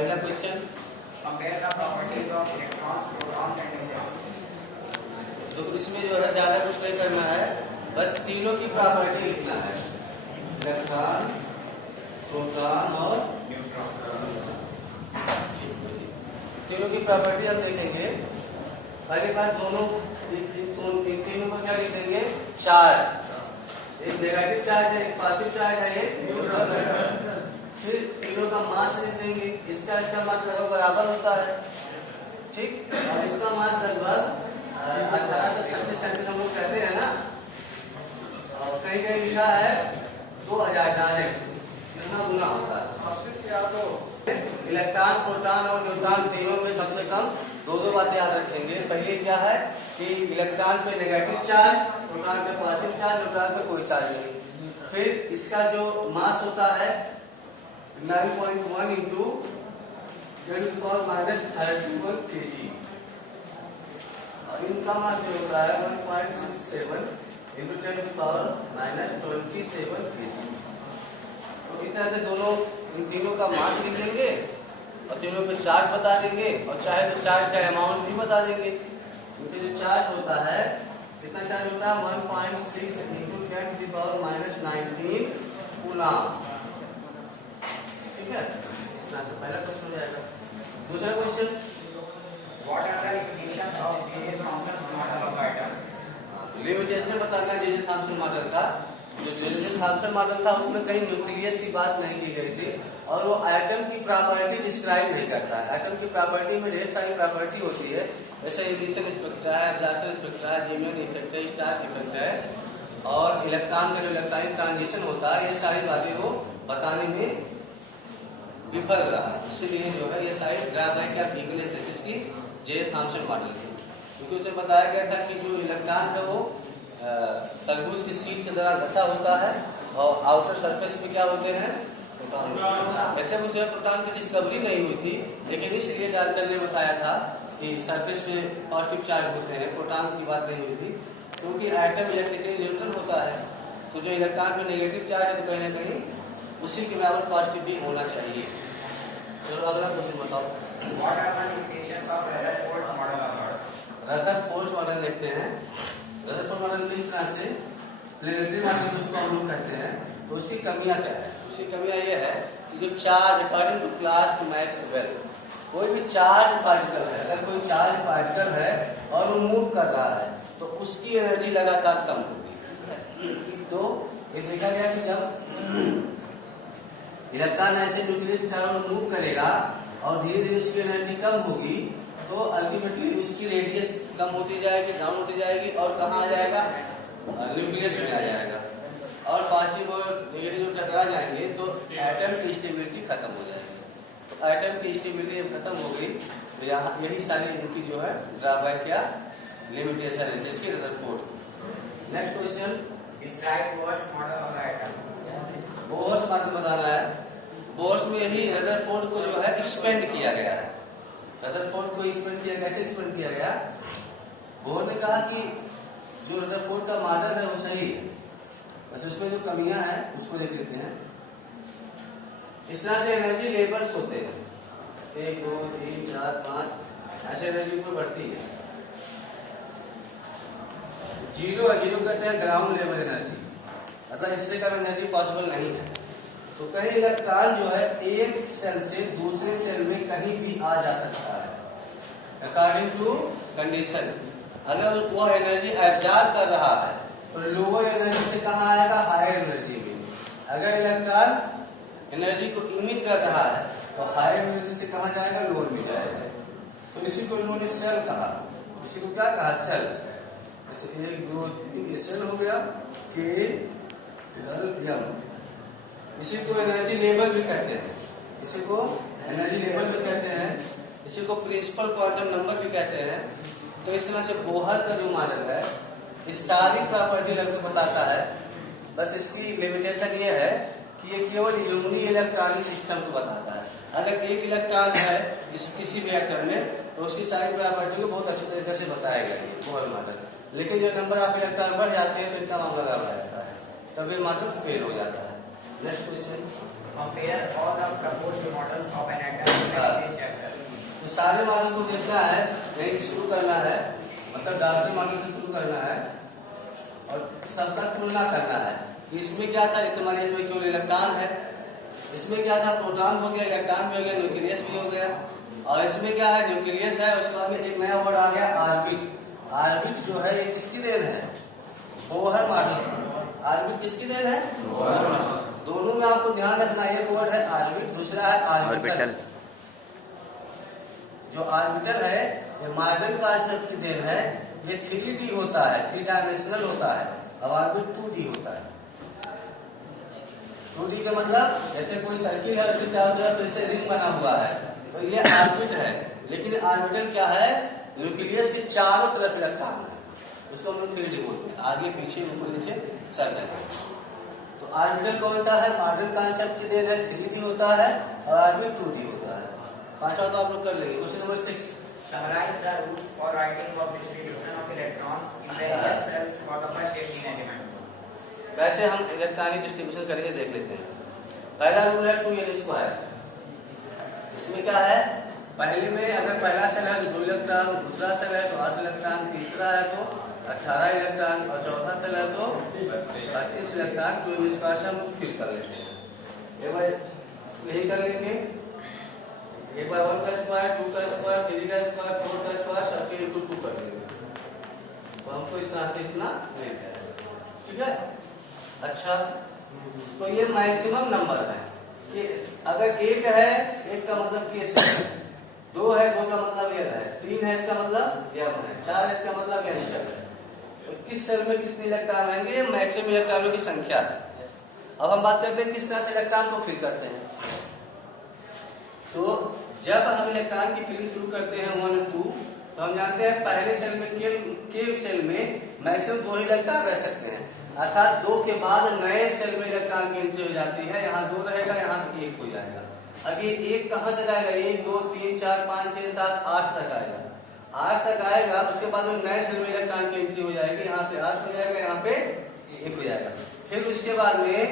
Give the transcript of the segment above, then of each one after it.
पहला question, compare the properties of electrons, protons and neutrons. तो इसमें जो है ज्यादा कुछ नहीं करना है, बस तीनों की प्रॉपर्टी लिखना है, इलेक्ट्रॉन, प्रोटॉन और न्यूट्रॉन। तीनों की प्रॉपर्टी हम देखेंगे। पहली बात दोनों इन तीनों को क्या लिख देंगे, चार्ज, एक नेगेटिव चार्ज है, एक पॉजिटिव चार्ज है, एक न्यूट्रल है। फिर तीनों का मास लिख देंगे, इसका मास लगभग बराबर होता है, ठीक, और इसका मास लगभग 1836 सेंटीमीटर हम लोग कहते हैं ना, और कहीं कहीं लिखा है 2000 डायरेक्ट, कितना गुना होता है। इलेक्ट्रॉन, प्रोटॉन और न्यूट्रॉन तीनों में कम से कम दो बातें याद रखेंगे। पहले क्या है कि इलेक्ट्रॉन पे नेगेटिव चार्ज, प्रोटॉन पे पॉजिटिव चार्ज, न्यूट्रॉन पे कोई चार्ज नहीं। फिर इसका जो मास होता है 9.1 इंटू 10⁻31 kg, और इनका मास जो होता है 1.67 इंटू 10⁻27 kg। तो इस तरह से दोनों इन तीनों का मान लिख देंगे और तीनों पे चार्ज बता देंगे, और चाहे तो चार्ज का अमाउंट भी बता देंगे। क्योंकि जो चार्ज होता है, कितना चार्ज होता है 1.6 इंटू 10⁻19 कूलम, ठीक है। इस तरह से पहला क्वेश्चन हो जाएगा। दूसरा question, what are the limitations of J Thomson model of atom. Limitation बताना जे थॉमसन मॉडल का। जो जे थॉमसन मॉडल था उसमें कहीं न्यूक्लियस की बात नहीं की गई थी, और वो एटम की प्रॉपर्टी डिस्क्राइब नहीं करता है। एटम की प्रॉपर्टी में ढेर सारी प्रॉपर्टी होती है, जैसे इमिशन स्पेक्ट्रा है, एब्जॉर्प्शन स्पेक्ट्रा है, जेमियन इफेक्ट है, स्टार इफेक्ट है, और इलेक्ट्रॉन का जो इलेक्ट्रॉनिक ट्रांजिशन होता है, ये सारी बातें वो बताने में विफल रहा। इसीलिए जो है ये सारी ड्रॉबैक या वीकनेस है किसकी, जे थॉमसन मॉडल की। क्योंकि उसे बताया गया था कि जो इलेक्ट्रॉन है वो तरबूज की सीड की तरह घसा होता है, और आउटर सरफेस में क्या होते हैं, प्रोटॉन। कहते हैं उसे प्रोटॉन की डिस्कवरी नहीं हुई थी, लेकिन इसलिए डाल्टन ने बताया था कि सरफेस में पॉजिटिव चार्ज होते हैं, प्रोटॉन की बात नहीं हुई थी। क्योंकि एटम इलेक्ट्रिकली न्यूट्रल होता है, तो जो इलेक्ट्रॉन में नेगेटिव चार्ज है तो कहीं ना कहीं उसी के बराबर पॉजिटिव भी होना चाहिए। चलो अगला क्वेश्चन बताओ। What are the limitations of Rutherford model of earth. Rutherford model देखते हैं। रदरफोर्ड मॉडल इस तरह से प्लेनेटरी मॉडल जिसको हम लोग कहते हैं, तो उसकी कमियां क्या है। उसकी कमियां ये है कि जो charge according to class Maxwell, कोई भी चार्ज पार्टिकल है, अगर कोई चार्ज पार्टिकल है और वो मूव कर रहा है तो उसकी एनर्जी लगातार कम होगी। तो ये देखा गया कि जब इलेक्ट्रॉन ऐसे न्यूक्लियस के चारों ओर मूव करेगा और धीरे धीरे उसकी एनर्जी कम होगी, तो अल्टीमेटली उसकी रेडियस कम होती जाएगी, डाउन होती जाएगी, और कहाँ आ जाएगा, न्यूक्लियस में आ जाएगा, और पॉजिटिव और नेगेटिव जब टकरा जाएंगे तो एटम की स्टेबिलिटी खत्म हो जाएगी। तो एटम की स्टेबिलिटी खत्म हो गई तो यहाँ यही सारी उनकी जो है ड्रॉबैक या लिमिटेशन है, जिसके Rutherford. Next question, describe Bohr's model of atom. Bohr's model बताना है। बोर्स में यही रदरफोर्ड को जो है एक्सपेंड किया गया है। रदरफोर्ड को एक्सपेंड किया, कैसे एक्सपेंड किया गया, बोर ने कहा कि जो रदरफोर्ड का मॉडल है वो सही है, बस उसमें जो कमियां हैं उसको देख लेते हैं। इस तरह से एनर्जी लेवल्स होते हैं, 1 2 3 4 5 ऐसे एनर्जी ऊपर बढ़ती है। जीरो है, जीरो कहते हैं ग्राउंड लेवल एनर्जी, मतलब इससे कम एनर्जी पॉसिबल नहीं है। तो कहीं इलेक्ट्रॉन जो है एक सेल से दूसरे सेल में कहीं भी आ जा सकता है अकॉर्डिंग टू कंडीशन। अगर वो एनर्जी एब्जॉर्ब कर रहा है तो लोअर एनर्जी से कहाँ आएगा, हायर एनर्जी में। अगर इलेक्ट्रॉन एनर्जी को इमिट कर रहा है तो हायर एनर्जी से कहाँ जाएगा, लोअर में जाएगा। तो इसी को इन्होंने सेल कहा। इसी को क्या कहा, सेल। जैसे 1 2 3 सेल हो गया, के एल एम। इसी को एनर्जी लेवल भी कहते हैं, इसी को एनर्जी लेवल भी कहते हैं, इसी को प्रिंसिपल क्वांटम नंबर भी कहते हैं। तो इस तरह से बोहर का जो मॉडल है इस सारी प्रॉपर्टी लगभग बताता है, बस इसकी लिमिटेशन ये है कि ये केवल यूनि इलेक्ट्रॉनिक सिस्टम को बताता है। अगर एक इलेक्ट्रॉन है किसी भी एटम में तो उसकी सारी प्रॉपर्टी को बहुत अच्छी तरीके से बताएगा ये बोहर मॉडल। लेकिन जो नंबर ऑफ इलेक्ट्रॉन बढ़ जाते हैं तो इनका मामला गड़बड़ा जाता है, तब ये मॉडल फेल हो जाता है। Next question. Compare all the proposed models of an atom in this chapter. तो सारे मॉडल को देखना है, यही शुरू करना है, मतलब डाल्टन मॉडल से शुरू करना है और सबका तुलना करना है। इसमें क्या था, इसमें केवल इलेक्ट्रॉन है, इसमें क्या था, प्रोटॉन हो गया, इलेक्ट्रॉन भी हो गया, न्यूक्लियस भी हो गया, और इसमें क्या है, न्यूक्लियस है, उसके बाद में एक नया वर्ड आ गया ऑर्बिट। ऑर्बिट जो है ये किसकी देन है, बोहर मॉडल। ऑर्बिट किसकी देन है, दोनों में आपको ध्यान रखना, एक वर्ड है ऑर्बिट, दूसरा है ऑर्बिटल। जो ऑर्बिटल है ये मॉडर्न कॉन्सेप्ट की देन है, ये 3D होता है, 3 डायमेंशनल होता है, और ऑर्बिट 2D होता है। 2D का मतलब जैसे कोई सर्किल है, उसके चारों तरफ जैसे रिंग बना हुआ है, तो ये ऑर्बिट है। लेकिन ऑर्बिटल क्या है, न्यूक्लियस के चारों तरफ इलेक्ट्रॉन है, उसको हम लोग 3D बोलते हैं, आगे पीछे ऊपर नीचे सर्कल है। तो ऑर्बिटल कौन सा है, मॉडर्न कॉन्सेप्ट की देन है, 3D होता है, और ऑर्बिट 2D होता है। पांचवा तो आप लोग कर लेंगे। Question number 6, Summarize the rules for writing of distribution of electrons in various cells for the first 18 elements. कैसे हम इलेक्ट्रॉनिक डिस्ट्रीब्यूशन करेंगे देख लेते हैं। पहला रूल है 2n²। इसमें क्या है, पहले में अगर पहला सेल है तो 2 इलेक्ट्रॉन, दूसरा सेल है तो 8 इलेक्ट्रॉन, तीसरा है तो 18 इलेक्ट्रॉन, और चौथा सेल है तो 32 इलेक्ट्रॉन। 2n² से हम लोग फिल कर लेते हैं। एक बार यही कर लेंगे, एक बार 1 का स्क्वायर, 2 का स्क्वायर, 3 का स्क्वायर, 4 का स्क्वायर, सबके इंटू 2 कर देंगे। तो हमको इस तरह से इतना नहीं है, ठीक है। अच्छा, तो ये मैक्सिमम नंबर है कि अगर 1 है, 1 का मतलब केस है, 2 है, 2 का मतलब ये है, 3 है, इसका मतलब यह है, 4 है, इसका मतलब यह है। तो किस सेल में कितने इलेक्ट्रॉन रहेंगे, ये मैक्सिमम इलेक्ट्रॉनों की संख्या है। अब हम बात करते हैं किस तरह से इलेक्ट्रॉन को फिल करते हैं। तो जब हम इलेक्ट्रॉन की फिलिंग शुरू करते हैं 1 और 2, तो हम जानते हैं पहले सेल में के सेल में मैक्सिमम 2 इलेक्ट्रॉन रह सकते हैं, अर्थात 2 के बाद नए सेल में इलेक्ट्रॉन की एंट्री हो जाती है। यहाँ 2 रहेगा, यहाँ पे 1 हो जाएगा। अब ये 1 कहाँ तक आएगा, 1 2 3 4 5 6 7 8 तक आएगा। 8 तक आएगा, उसके बाद में नए सेल में इलेक्ट्रॉन की एंट्री हो जाएगी, यहाँ पे 8 हो जाएगा, यहाँ पे 1 हो जाएगा। फिर उसके बाद में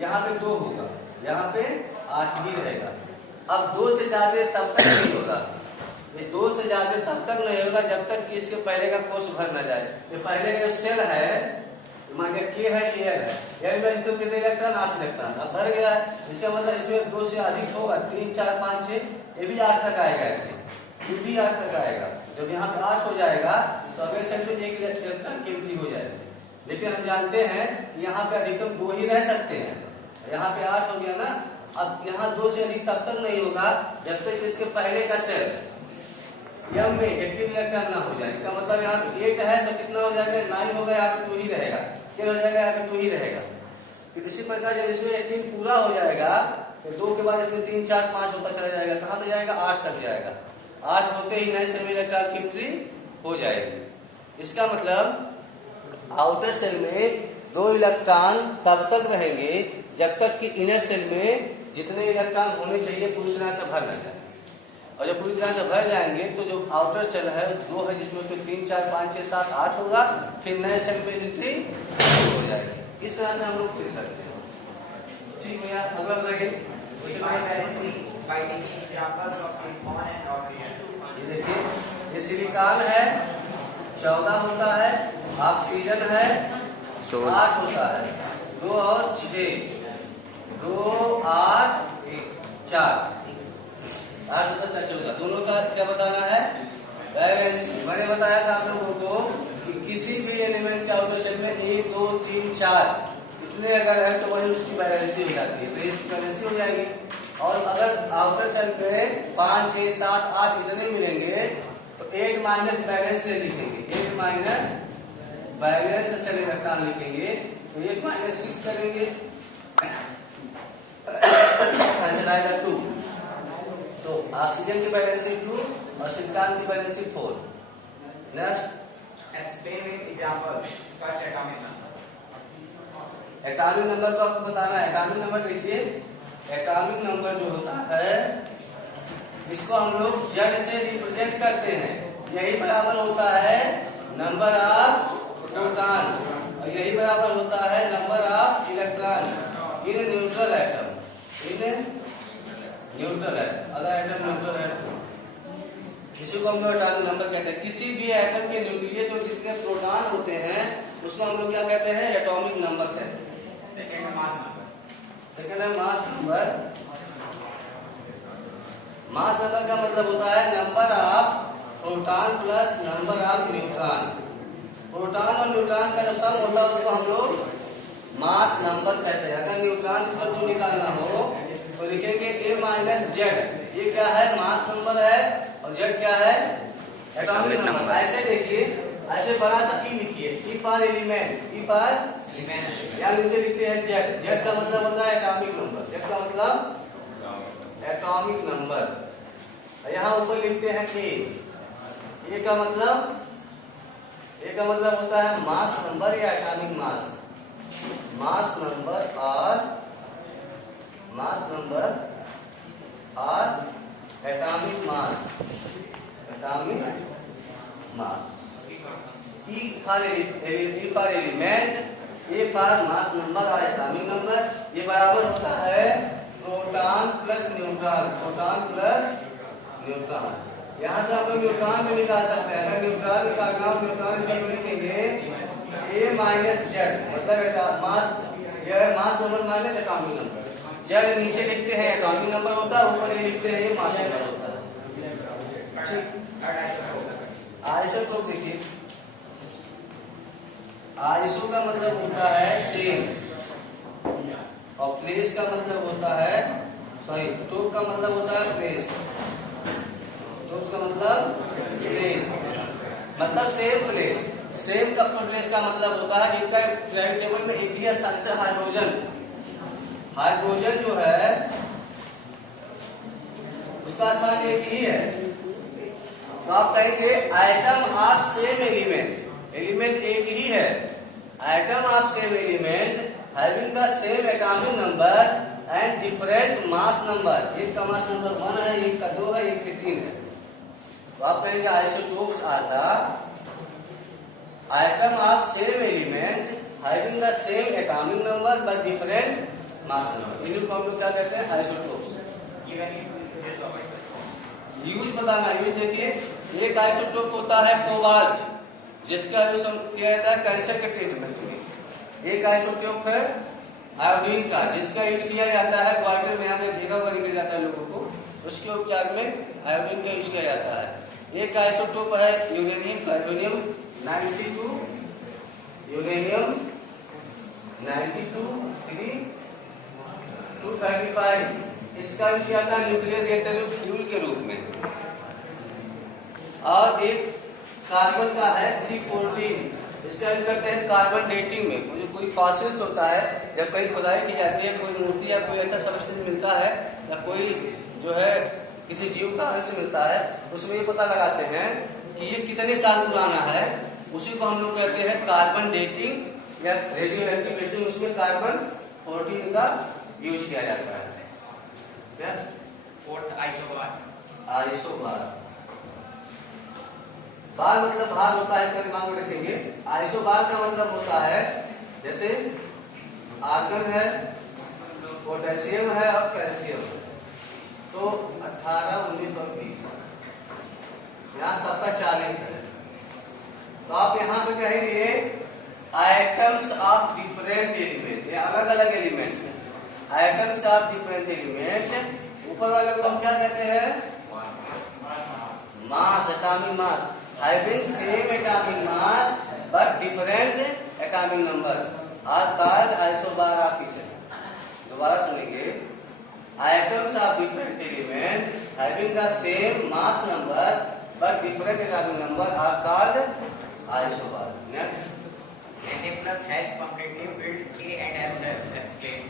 यहाँ पे 2 होगा, यहाँ पे 8 भी रहेगा। अब 2 से ज्यादा तब तक नहीं होगा, ये 2 से ज्यादा तब तक नहीं होगा जब तक कि इसके पहले का कोष भर न जाए। ये पहले का जो सेल है, मान के के है, ये है, एल में इसको कितने इलेक्ट्रॉन, 8 इलेक्ट्रॉन, अब भर गया है, इसका मतलब इसमें 2 से अधिक होगा, 3 4 5 6, ये भी 8 तक आएगा, ऐसे ये भी 8 तक आएगा। जब यहाँ पे 8 हो जाएगा तो अगले सेल में 1 इलेक्ट्रॉन की एंट्री हो जाएगी। लेकिन हम जानते हैं यहाँ पे अधिकतम 2 ही रह सकते हैं, यहाँ पे 8 हो गया ना। अब यहाँ 2 से अधिक तब तक नहीं होगा जब तक इसके पहले का सेल यम में एक्टिव इलेक्ट्रॉन ना हो जाए। इसका मतलब यहाँ पे 8 है तो कितना हो जाएगा, 9 होगा, यहाँ पे 2 ही रहेगा, क्या हो जाएगा, यहाँ पे 2 ही रहेगा। फिर इसी प्रकार जब इसमें 18 पूरा हो जाएगा तो 2 के बाद इसमें 3 4 5 होता चला जाएगा, कहाँ तक जाएगा, 8 तक जाएगा। 8 होते ही नए सेल में इलेक्ट्रॉन की एंट्री हो जाएगी। इसका मतलब आउटर सेल में 2 इलेक्ट्रॉन तब तक रहेंगे जब तक कि इनर सेल में जितने इलेक्ट्रॉन होने चाहिए पूरी तरह से भर न जाए। और जब पूरी तरह से भर जाएंगे तो जो आउटर सेल है 2 है, जिसमें फिर 3 4 5 6 7 8 होगा, फिर नए सेल पे एंट्री हो जाएगी। इस तरह से हम लोग फिल करते हैं। ठीक भैया, अगला बताइए। ये देखिए, ये सिलिकॉन है, 14 होता है, ऑक्सीजन है 8 होता है, 2 और 6, 2 8 4, 8 10 14, दोनों का क्या बताना है, वैलेंसी। मैंने बताया था आप लोगों को कि किसी भी एलिमेंट के आउटर सेल में 1 2 3 4 इतने अगर है तो वही उसकी वैलेंसी हो जाती है, तो इसकी वैलेंसी हो जाएगी। और अगर आउटर सेल पे 5 6 7 8 इतने मिलेंगे तो 8 माइनस बैलेंस से लिखेंगे, 8 माइनस बैलेंस से इलेक्ट्रॉन लिखेंगे, तो 8 माइनस 6 करेंगे, ऐसे आएगा 2। तो ऑक्सीजन की वैलेंसी 2 और सिलिकॉन की valency 4। Next, Explain with examples. First atomic number. Atomic number तो आपको बताना है। एटॉमिक नंबर देखिए, एटॉमिक नंबर जो होता है इसको हम लोग जेड से रिप्रेजेंट करते हैं। यही बराबर होता है नंबर ऑफ प्रोटॉन और यही बराबर होता है number of electron. In neutral atom, in neutral atom, अगर एटम न्यूट्रल एटम, इसी को हम लोग एटॉमिक नंबर कहते हैं। किसी भी एटम के न्यूक्लियस में जितने प्रोटॉन होते हैं उसको हम लोग क्या कहते हैं? एटॉमिक नंबर कहते हैं। सेकंड है मास नंबर। सेकंड है मास नंबर। मास नंबर का मतलब होता है number of proton plus number of neutron. Proton और न्यूट्रॉन का जो सम होता है उसको हम लोग मास नंबर कहते हैं। अगर न्यूट्रॉन की सम निकालना हो तो लिखेंगे A माइनस जेड। ये क्या है? मास नंबर है, और जेड क्या है? Atomic number. ऐसे देखिए, ऐसे बड़ा सा ई लिखिए, E for element, E for या नीचे लिखते हैं जेड। जेड का मतलब होता है एटॉमिक नंबर, जेड का मतलब एटॉमिक नंबर। यहाँ ऊपर लिखते हैं ए। ए का मतलब होता है मास नंबर या एटॉमिक मास। मास नंबर और atomic mass, atomic mass. E for element, A for mass number और एटॉमिक नंबर। ये बराबर होता है proton plus neutron, proton plus neutron. यहाँ से हम लोग न्यूट्रॉन में निकाल सकते हैं। अगर न्यूट्रॉन निकालना हो, न्यूट्रॉन लिखेंगे A माइनस जेड, मतलब मास, यह है mass number minus atomic number. Z नीचे लिखते हैं एटॉमिक नंबर होता है, ऊपर ये लिखते हैं ये मास नंबर होता है। आइसोटोप देखिए, आइसो का मतलब होता है सेम, और प्लेस का मतलब होता है, सॉरी, टोप का मतलब होता है प्लेस। टोप का मतलब प्लेस, मतलब सेम प्लेस। सेम का प्लेस का मतलब होता है एक का पीरियोडिक टेबल में एक ही स्थान से हाइड्रोजन जो है उसका स्थान एक ही है। तो आप कहेंगे item of same element, element एक ही है। Item of same element having the same atomic number and different mass number. एक का मास नंबर 1 है, एक का 2 है, एक का 3 है। तो आप कहेंगे isotopes are the item of same element having the same atomic number but different mass number. इन्हीं को हम लोग क्या कहते हैं? आइसोटोप्स। यूज बताना, यूज देखिए, एक आइसोटोप होता है कोबाल्ट, जिसका यूज किया जाता है कैंसर के ट्रीटमेंट में। एक आइसोटोप है आयोडीन का, जिसका यूज किया जाता है क्वार्टर में, यहाँ पे घेरा हुआ निकल जाता है लोगों को, उसके उपचार में आयोडीन का यूज किया जाता है। एक आइसोटोप है यूरेनियम का, यूरेनियम 92, यूरेनियम 92 235, इसका यूज किया जाता है न्यूक्लियर रिएक्टर में फ्यूल के रूप में। और एक कार्बन का है C14, इसका यूज करते हैं कार्बन डेटिंग में। जो कोई फॉसिल्स होता है, जब कहीं खुदाई की जाती है, कोई मूर्ति या कोई ऐसा सबस्टेंस मिलता है, या कोई जो है किसी जीव का अंश मिलता है, उसमें ये पता लगाते हैं कि ये कितने साल पुराना है। उसी को हम लोग कहते हैं कार्बन डेटिंग या रेडियो एक्टिव डेटिंग। उसमें कार्बन 14 का यूज किया जाता है। Fourth isobar. आइसोबार, बार मतलब भार होता है, इसका दिमाग में रखेंगे। आइसोबार का मतलब होता है, जैसे आर्गन है, पोटेशियम है और कैल्शियम है, तो 18, 19 और 20, यहाँ सबका 40 है। तो आप यहाँ पे कहेंगे आइटम्स ऑफ डिफरेंट एलिमेंट, ये अलग अलग एलिमेंट है। आइटम्स ऑफ डिफरेंट एलिमेंट, ऊपर वाले को हम क्या कहते हैं? Mass, atomic mass. Having same atomic mass but different atomic number are called isobar of each other. दोबारा सुनेंगे, atoms of different element having the same mass number but different atomic number are called isobar. Next, Na+ has completely filled K and L cells. Explain.